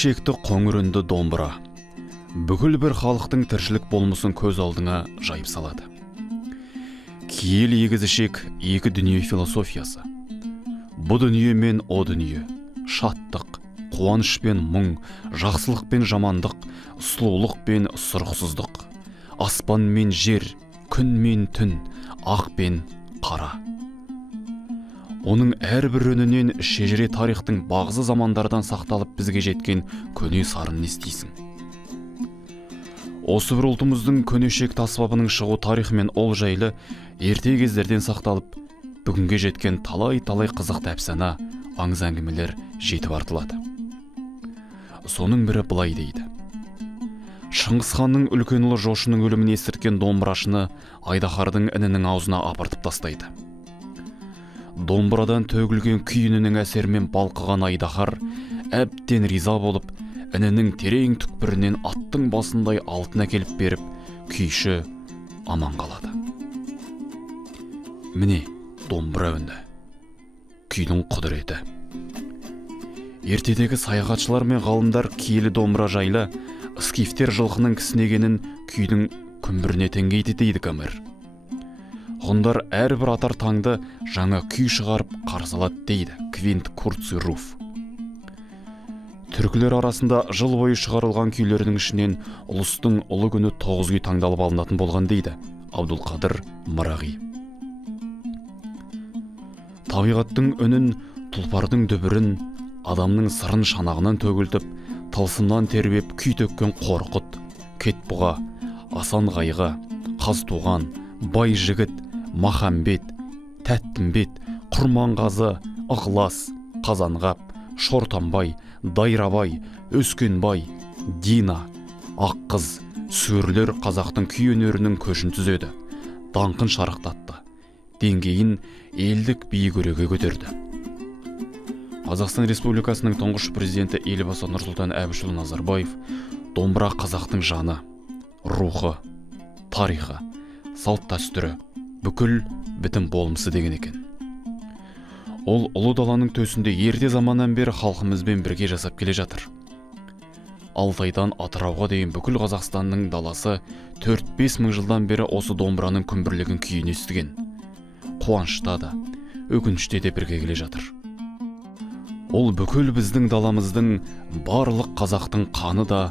ішекті қоңырынды домбыра бүкіл бір халықтың тіршілік болмысын көз алдыңа жайып салады. Киелі егіз ішек екі дүние философиясы. Бұ дүние мен о дүние, шаттық, қуаныш пен мұң, жақсылық пен жамандық, сұлулық пен сұрықсыздық, аспан мен жер, күн мен түн, ақ пен қара. Оның әрбір үнінен шежіре тарихтың бағзы замандардан сақталып бізге жеткен көне сарын естисің. Осы бір ұлтымыздың көнешек таспабының шығу тарихы мен ол жайлы ерте кездерден сақталып, бүгінге жеткен талай-талай қызықты әпсана, аңыз әңгімелер жетіп артылады. Соның бірі былай дейді. Шыңғыс ханның үлкен ұлы Жошының өлімін естірткен домбырашыны Айдаһардың інінің аузына апартып тастайды. Домбырадан төгілген күй үнінің әсерімен балқыған Айдаһар әбден риза болып, інінің терең түкпірінен аттың басындай алтын әкеліп беріп, күйші аман қалады. Міне домбыра үні, күйдің құдіреті. Ертедегі саяхатшылар мен ғалымдар киелі домбыра жайлы скифтер жылқының кісінегенін күйдің күмбіріне теңейді дейді Гомер. Ғұндар әрбір атар таңды жаңа күй шығарып қарсы алады дейді Квинт Курций Руф. Түркілер арасында жыл бойы шығарылған күйлердің ішінен ұлыстың ұлы күні 9 күй таңдалып алынатын болған дейді Абдулқадыр Марағи. Табиғаттың үнін, тұлпардың дүбірін, адамның сырын шанағынан төгілтіп, тылсымнан тербеп күй төккен Қорқыт, Кетбұға, Асан Қайғы, Қазтуған, Бай жігіт, Махамбет, Тәттімбет, Құрманғазы, Ықылас, Қазанғап, Шортанбай, Дайрабай, Өскенбай, Дина, Аққыз, Сүрлер қазақтың күй өнерінің көшін түзеді, даңқын шарықтатты, деңгейін елдік биік өреге көтерді. Қазақстан Республикасының тұңғыш президенті елбасы Нұрсұлтан Әбішұлы Назарбаев домбыра қазақтың жаны, рухы, тарихы, салт дәстүрі, бүкіл бітім болмысы деген екен. Ол ұлы даланың төсінде ерте заманнан бері халқымызбен бірге жасап келе жатыр. Алтайдан Атырауға дейін бүкіл Қазақстанның даласы 4-5 мың жылдан бері осы домбыраның күмбірлеген күйін естіген. Қуанышта да, өкініште де бірге келе жатыр. Ол бүкіл біздің даламыздың, барлық қазақтың қаны да,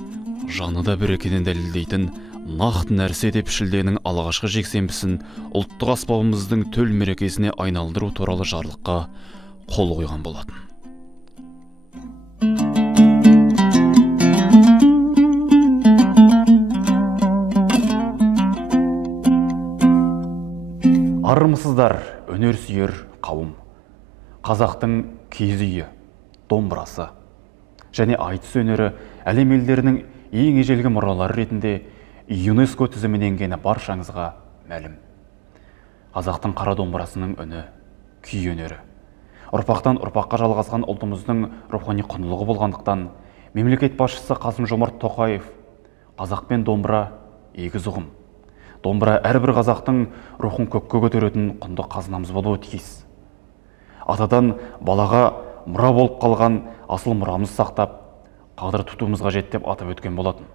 жаны да бір екенін дәлелдейтін нақты нәрсе деп шілденің алғашқы жексенбісін ұлттық аспабымыздың төл мерекесіне айналдыру туралы жарлыққа қол қойған болатын. Армысыздар, өнер сүйер қауым. Қазақтың киіз үйі, домбырасы және айтыс өнері әлем елдерінің ең ежелгі мұралары ретінде ЮНЕСКО тізіміне енгені баршаңызға мәлім. Қазақтың қара домбырасының үні, күй өнері. Ұрпақтан ұрпаққа жалғасқан ұлтымыздың рухани құндылығы болғандықтан, мемлекет басшысы Қасым-Жомарт Тоқаев қазақ пен домбыра егіз ұғым. Домбыра әрбір қазақтың рухын көкке көтеретін құнды қазынамыз болуы тиіс. Атадан балаға мұра болып қалған асыл мұрамыз сақтап, қадір тұтуымызға жет деп атап өткен болатын.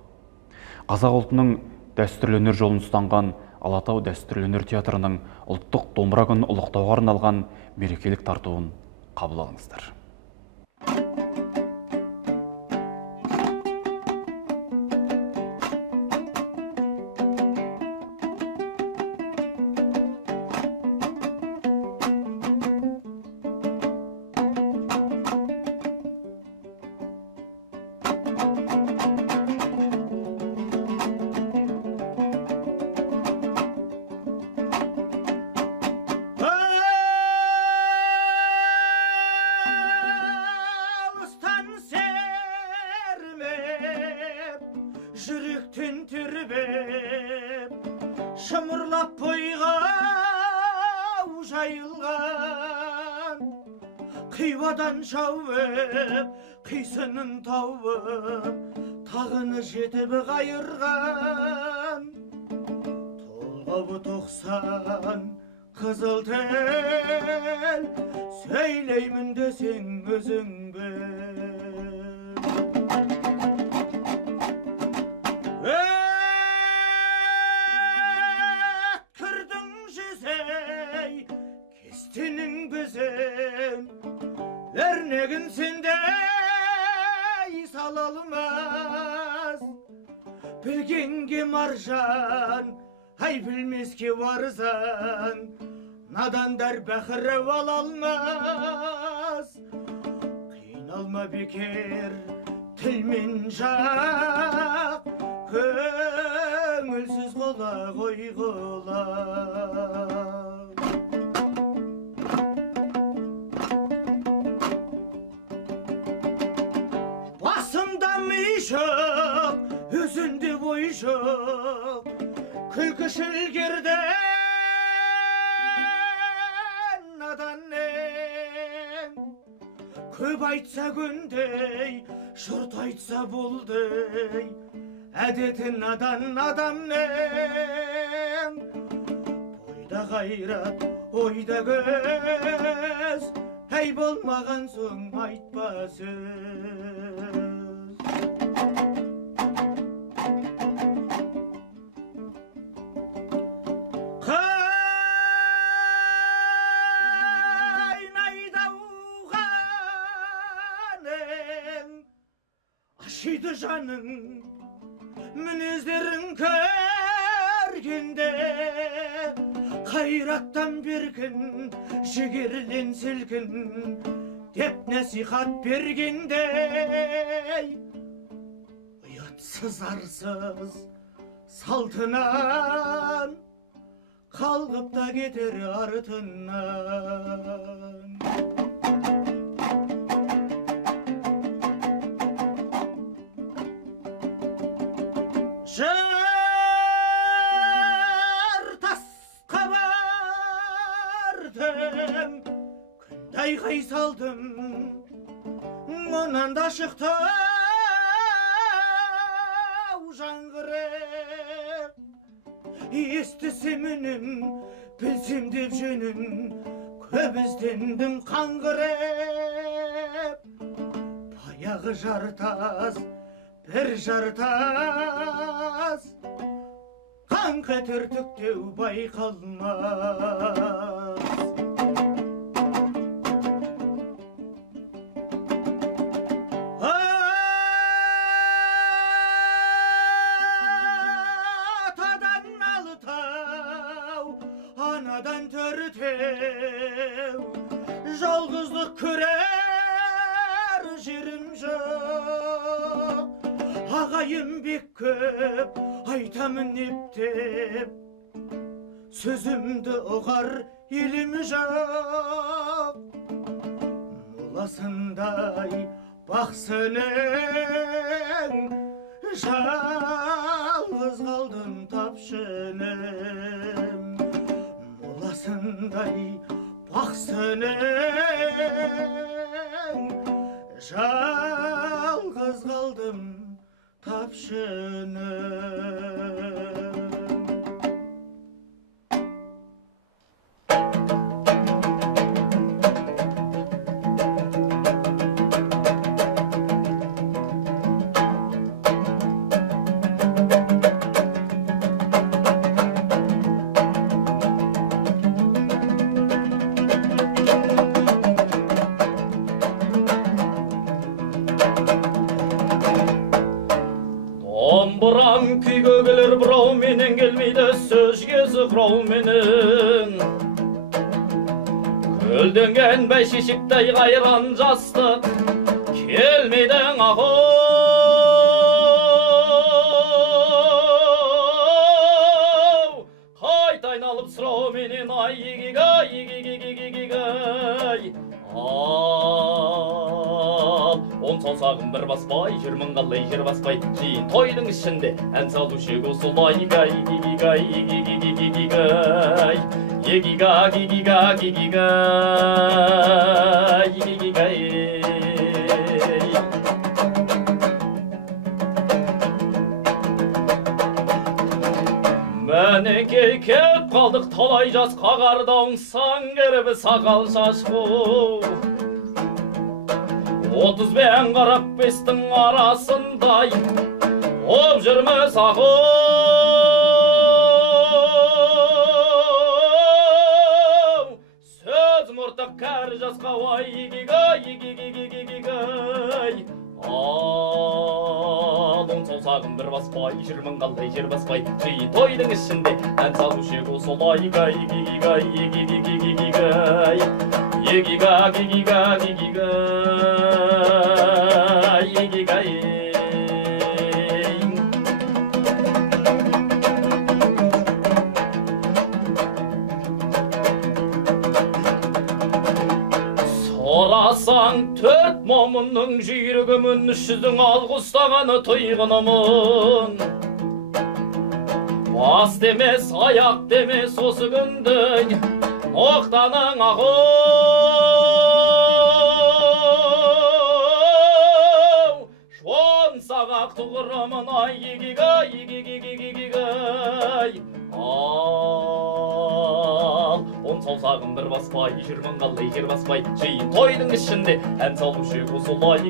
Қазақ ұлтының дәстүрлі өнер жолын ұстанған Алатау дәстүрлі өнер театрының ұлттық домбыра күнін ұлықтауға арналған мерекелік тартуын қабыл алыңыздар. Жүректен тербеп, шымырлап бойға жайылған, қиуадан шауып, қисынын тауып, тағыны жетіп қайырған. Толғауы 90 қызыл тел, сөйлеймін десең өзің біл. Менегін сендей сала алмас, білгенге маржан, ай білмеске варзан, надандар бәхірі ала алмас. Қиналма бекер, тілмен жақ, көңілсіз құла қойғыла. Басымда ми жоқ, өзінде бой жоқ, күлкішіл керден наданнен. Көп айтса көндей, жұрт айтса болдей, әдеті надан адамнен. Бойда ғайрат, ойда көз, әй болмаған соң айтпа сөз. Ашиды жаның, мінездерін көргенде, қайраттан беркін, жігерлен сілкін, деп нәсихат бергенде. Ұятсыз арсыз салтынан, қалғып та кетер артынан. Жыр тасқа бардым, күнді айғай салдым, мұнан да шықты жаңғырып. Естісем үнін, білсем деп жөнін, көп іздендім қаңғырып. Баяғы жартас, бір жартас, қаңқа түртіктеу байқалмас. Атадан алтау, анадан төртеу, жалғыздық көрер жерім жоқ. Ағайым бек көп, айтамын ептеп, сөзімді ұғар елім жоқ. Моласындай бақсының, жалғыз қалдым тапшының. Моласындай бақсының, жалғыз қалдым тапшының. Домбырам күйге келер бірауменен келмейді, сөзгесі құрауменен. Көлденген бәйшешектей қайран жастық, келмейдің ақыл. Қайта айналып сұрауменен, ай егегай, егегегегегегай. Он саусағын бір баспай, жүрмін қалай жер баспай, жиын тойдың ішінде ән салушы осылай. Гай, гигигай, гигигигигигай, егига, гигига, гигигай, гигигай. Мәнеке кеп қалдық талай жас қағардаун, саңгербі сақал шашқу. 30 бен қарап бестің арасындай, оп жүрміз ақыл. Сөз мұртық кәр жасқа ой игигай ал он саусағын бір баспай жырмың қалдай жер баспай жиын тойдың ішінде ән салушы egu солай игигай Sorasang төрт момынның жүйрігімін жүздің алғы ұстағаны тұйғынымын бас демес аяқ демес осы күндің ноқтаның ағу шуан сағақ тұғырымын ай егегай он саусағын бір баспай жырмың қалдай жер баспай жиын тойдың ішінде ән салушы egu солай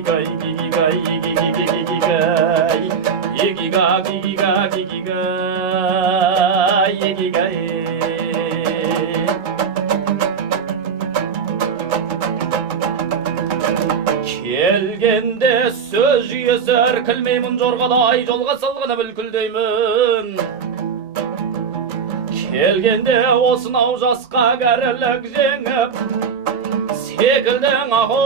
келгенде сөз жүйесі іркілмеймін жорғадай жолға салғаны бүлкілдеймін келгенде осынау жасқа кәрілік жеңіп секілдің ағу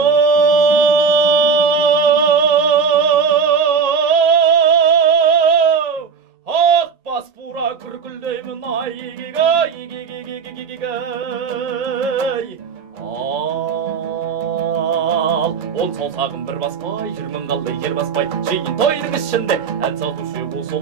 ақ бас бура күркілдеймін ай ал он саусағын бір баспай жырмың қалдай жер баспай жиын тойдың ішінде ән салушы болса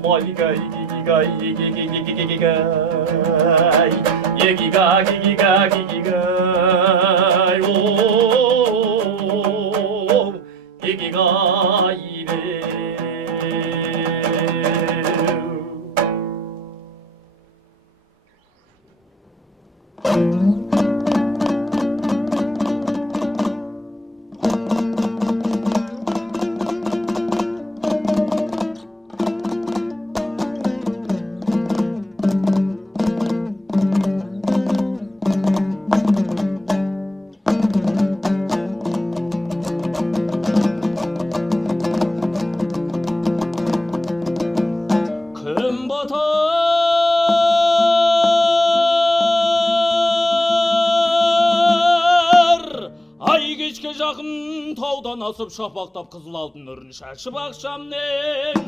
таудан асып шапақтап қызыл алтын нұрын шашып ақшамның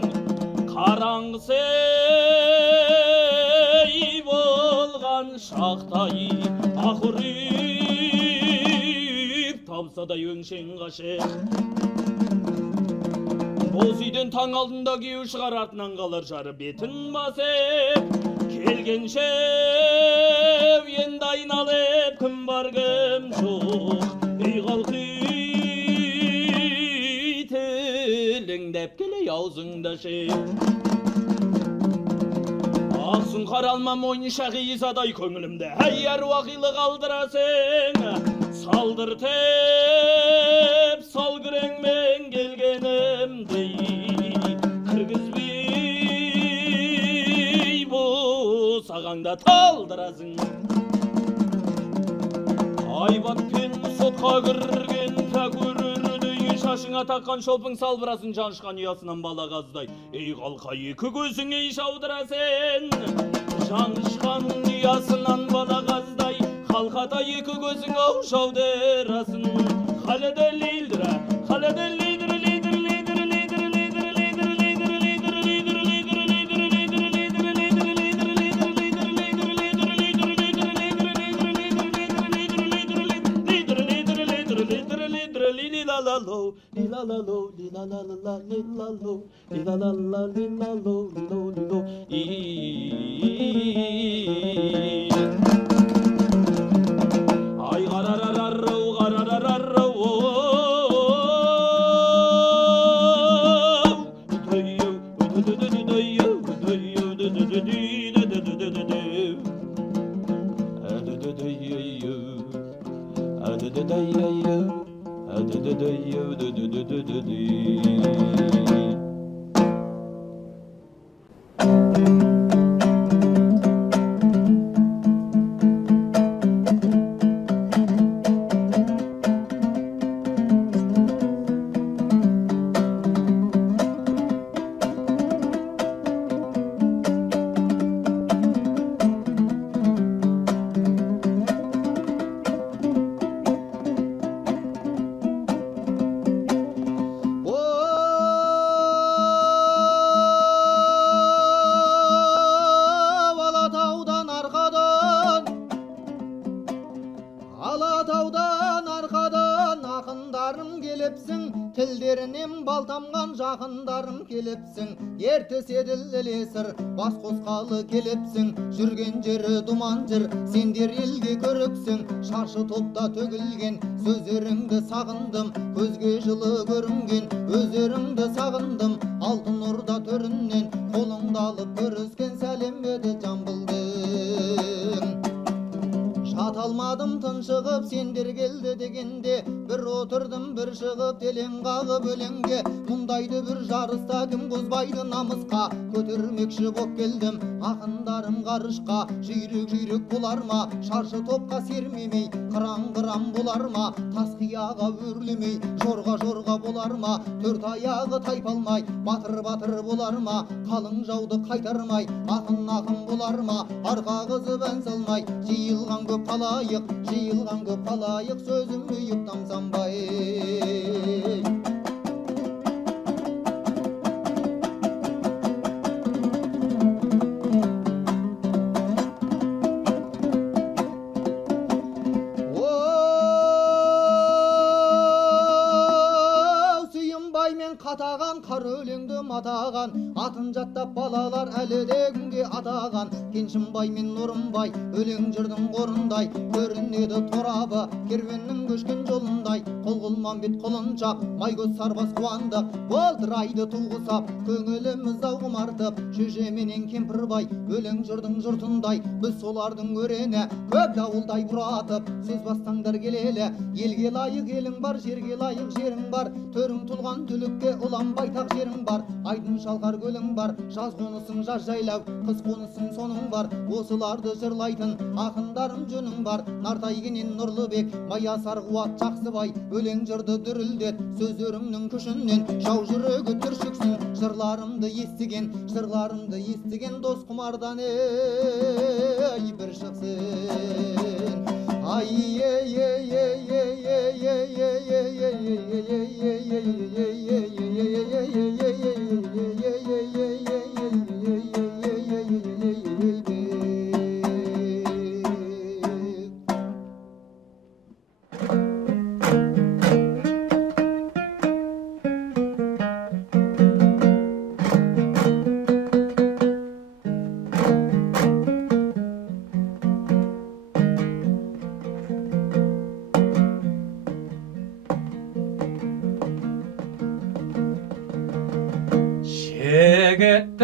қараңғысы болған шақтай ақырып тамсадай өңшең ғашық боз үйден таң алдында күйеу шығар артынан қалар жары бетін басып келгенше енді айналып кім бар кім жоқ үй қалқи тіліңдеп келей аузыңда шек ақсың қаралма мойныша қиысадай көңілімді әй әруақилы қалдырасың салдыртып сал күреңмен келгенімді кіргізбей босағаңда талдырасың айбатпен сотқа кірген прокурордей шашыңа таққан шолпың салбырасын жанышқан ұясынан балағаздай ей қалқа екі көзің ей шаудырасың жанышқан ұясынан балағаздай қалқада екі көзің ау шаудырасын қаледе лейдіра қаледе лейдіра la lo li la la lo li la la la la li la lo li la la la li la lo li lo li lo ay gararararro gararararro тілдерінен балтамған жақындарым келіпсің, ертесе ділілесір бас қосқалы келіпсің, жүрген жері думан жыр, сендер елге көріксің, шаршы топта төгілген сөздеріңді сағындым, көзге жылы көрінген өздеріңді сағындым, алтын орда төрінен қолыңды алып көріскен сәлем еді жамбылдың. Жата алмадым тыншығып сендер келді дегенде, бір отырдым бір шығып телең қағып өлеңге, мұндайды бір жарыста кім қозбайды намысқа, көтермекші боп келдім ақындарым ғарышқа, жүйрік болар ма, шаршы топқа сермемей, қыран болар ма, тас қияға өрлемей, жорға болар ма, төрт аяғы тайпалмай, батыр болар ма, қалың жауды қайтармай, ақын болар ма, арқа қызып ән салмай, жиылған көп қалайық, сөзім үйіп тамсанбай. Қатаған қар өлеңді матаған, атын жаттап балалар әлі де күнге атаған. Кеншімбай мен Нұрымбай өлең жырдың қорындай, көрінеді торабы керуеннің көшкен жолындай. Қолғылман бет құлыншақ, майгөз сарбас қуандық, болдырайды туғысап, көңіліміз ау құмартып. Шөже менен Кемпірбай өлең жырдың жұртындай, біз солардың өрені көп дауылдай бұратып. Сөз бастаңдар келелі, елге лайық елің бар, жерге лайық жерің бар, төрің тұлған түлікке ұлан байтақ жерің бар, айдын шалқар көлің бар, жаз қонысың жаз жайлау, қыс қонысың соның бар. Осыларды жырлайтын ақындарым жөнің бар, Нартайгенен Нұрлыбек, Майасар қуат Жақсыбай, өлең жырды дүрілдет сөздеріңнің күшінен, жау жүрегі түршіксін. Жырларымды естіген дос құмардан ей бір шықсын.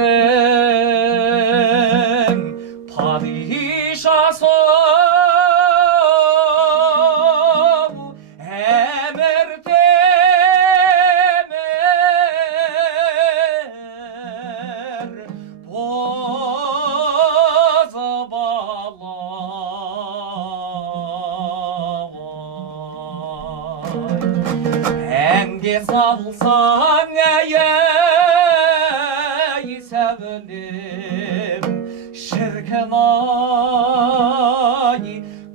Жігіттің падишасы әмір темір бозы бала әнге салсаң сәбілем шіркін ай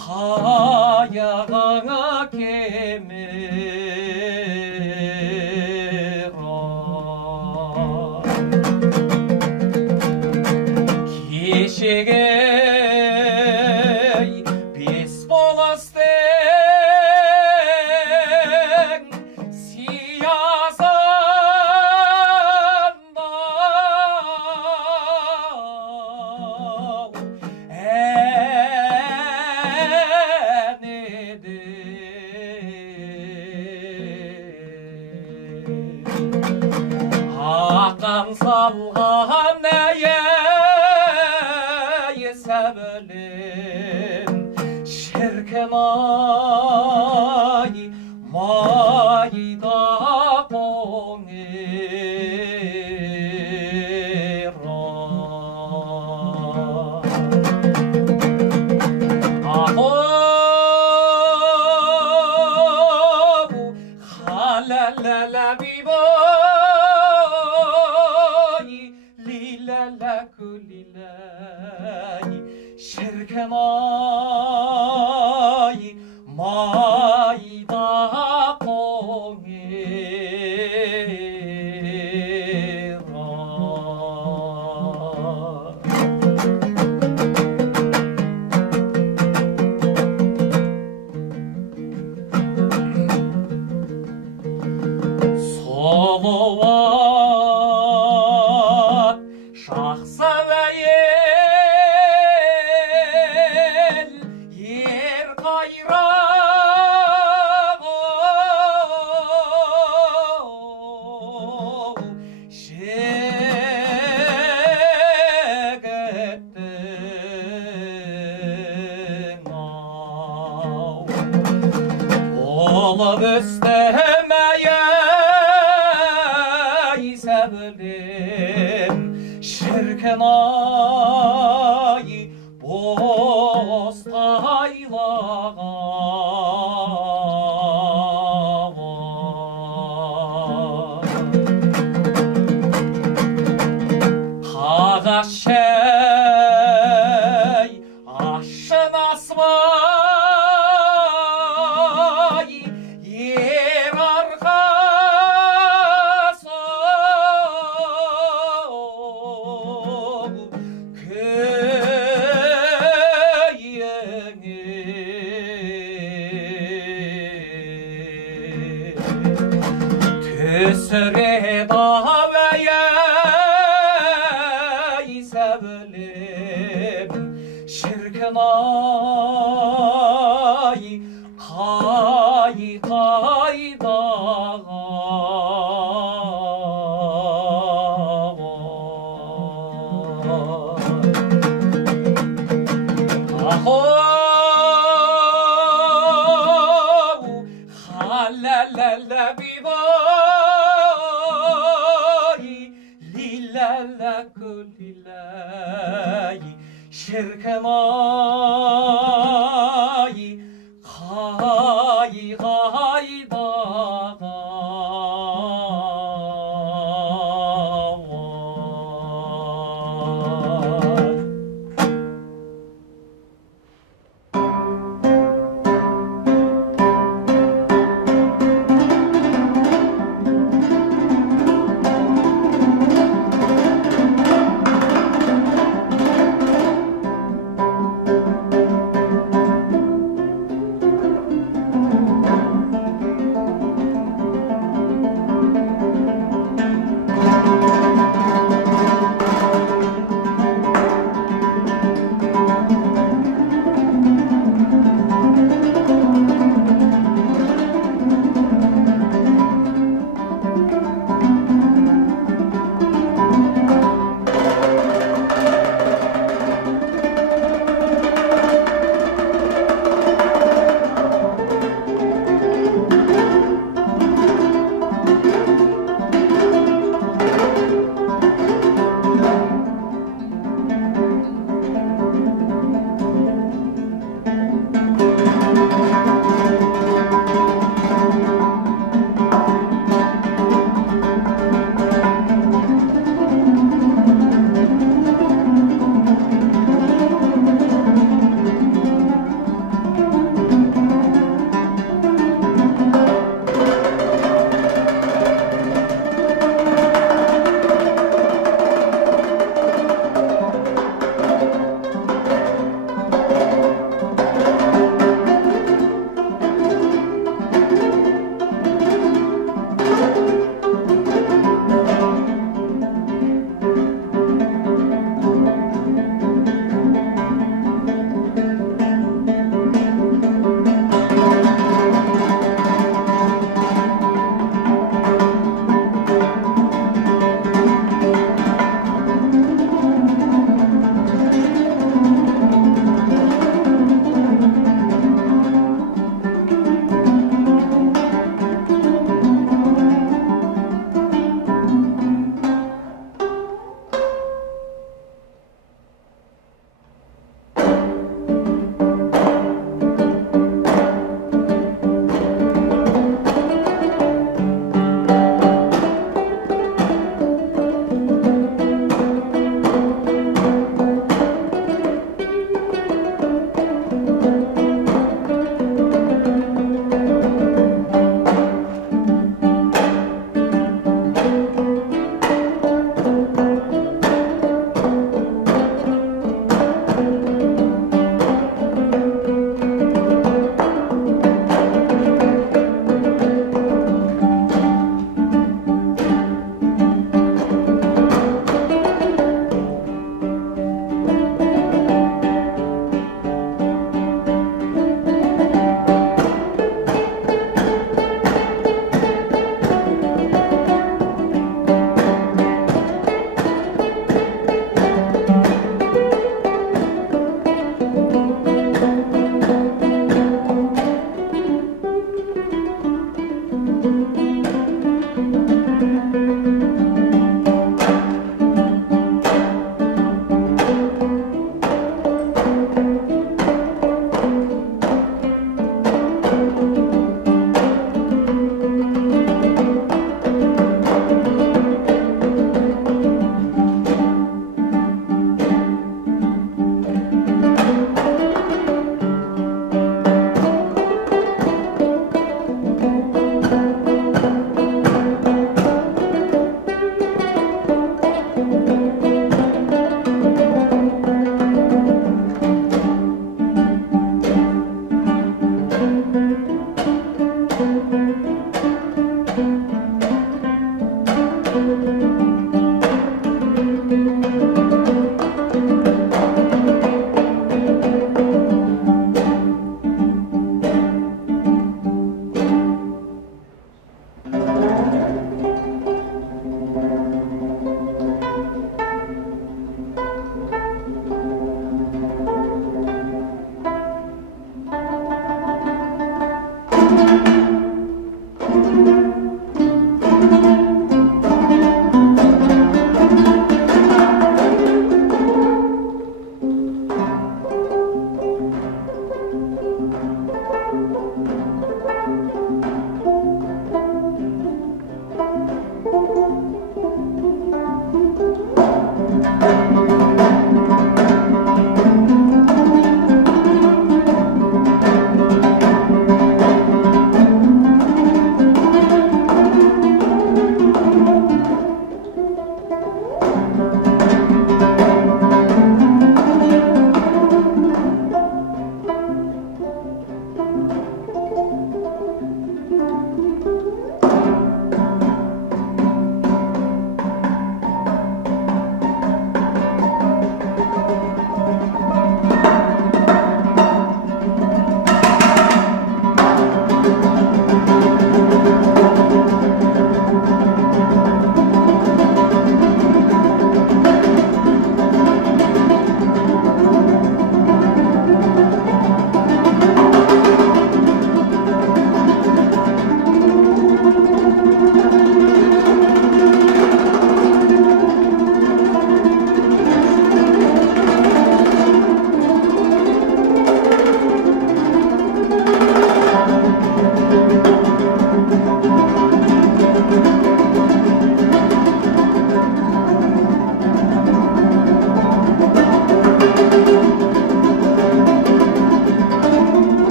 қаяғыңа кемер кешеге бес болыстың сиясы Ақан салған әйе сәбілем шіркін ай майда қоңыр аху халалала бибо шіркін ай майда қоңыр жақсы әйел ер қайрақ жігіттің ау болып өстім ай сәбілем шіркін ай бостайлаған қағаз шәй ашынасыбай ер арқасы көйіңе түсіреді ай сәбілем шіркін ай қайдаған халалала бибай лилала кулилай шіркін ай қайдаған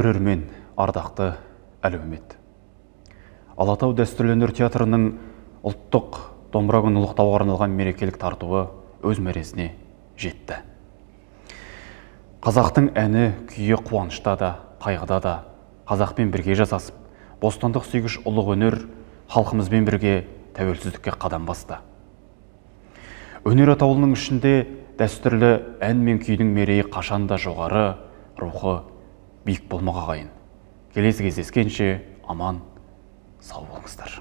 көрермен, ардақты әлеумет. Алатау дәстүрлі өнер театрының ұлттық домбыра күнін ұлықтауға арналған мерекелік тартуы өз мәресіне жетті. Қазақтың әні, күйі қуанышта да, қайғыда да қазақпен бірге жасасып, бостандық сүйгіш ұлық өнер халқымызбен бірге тәуелсіздікке қадам басты. Өнер атаулының ішінде дәстүрлі ән мен күйдің мерейі қашанда жоғары, рухы биік болмақ ағайын. Келесі кездескенше аман, сау болыңыздар.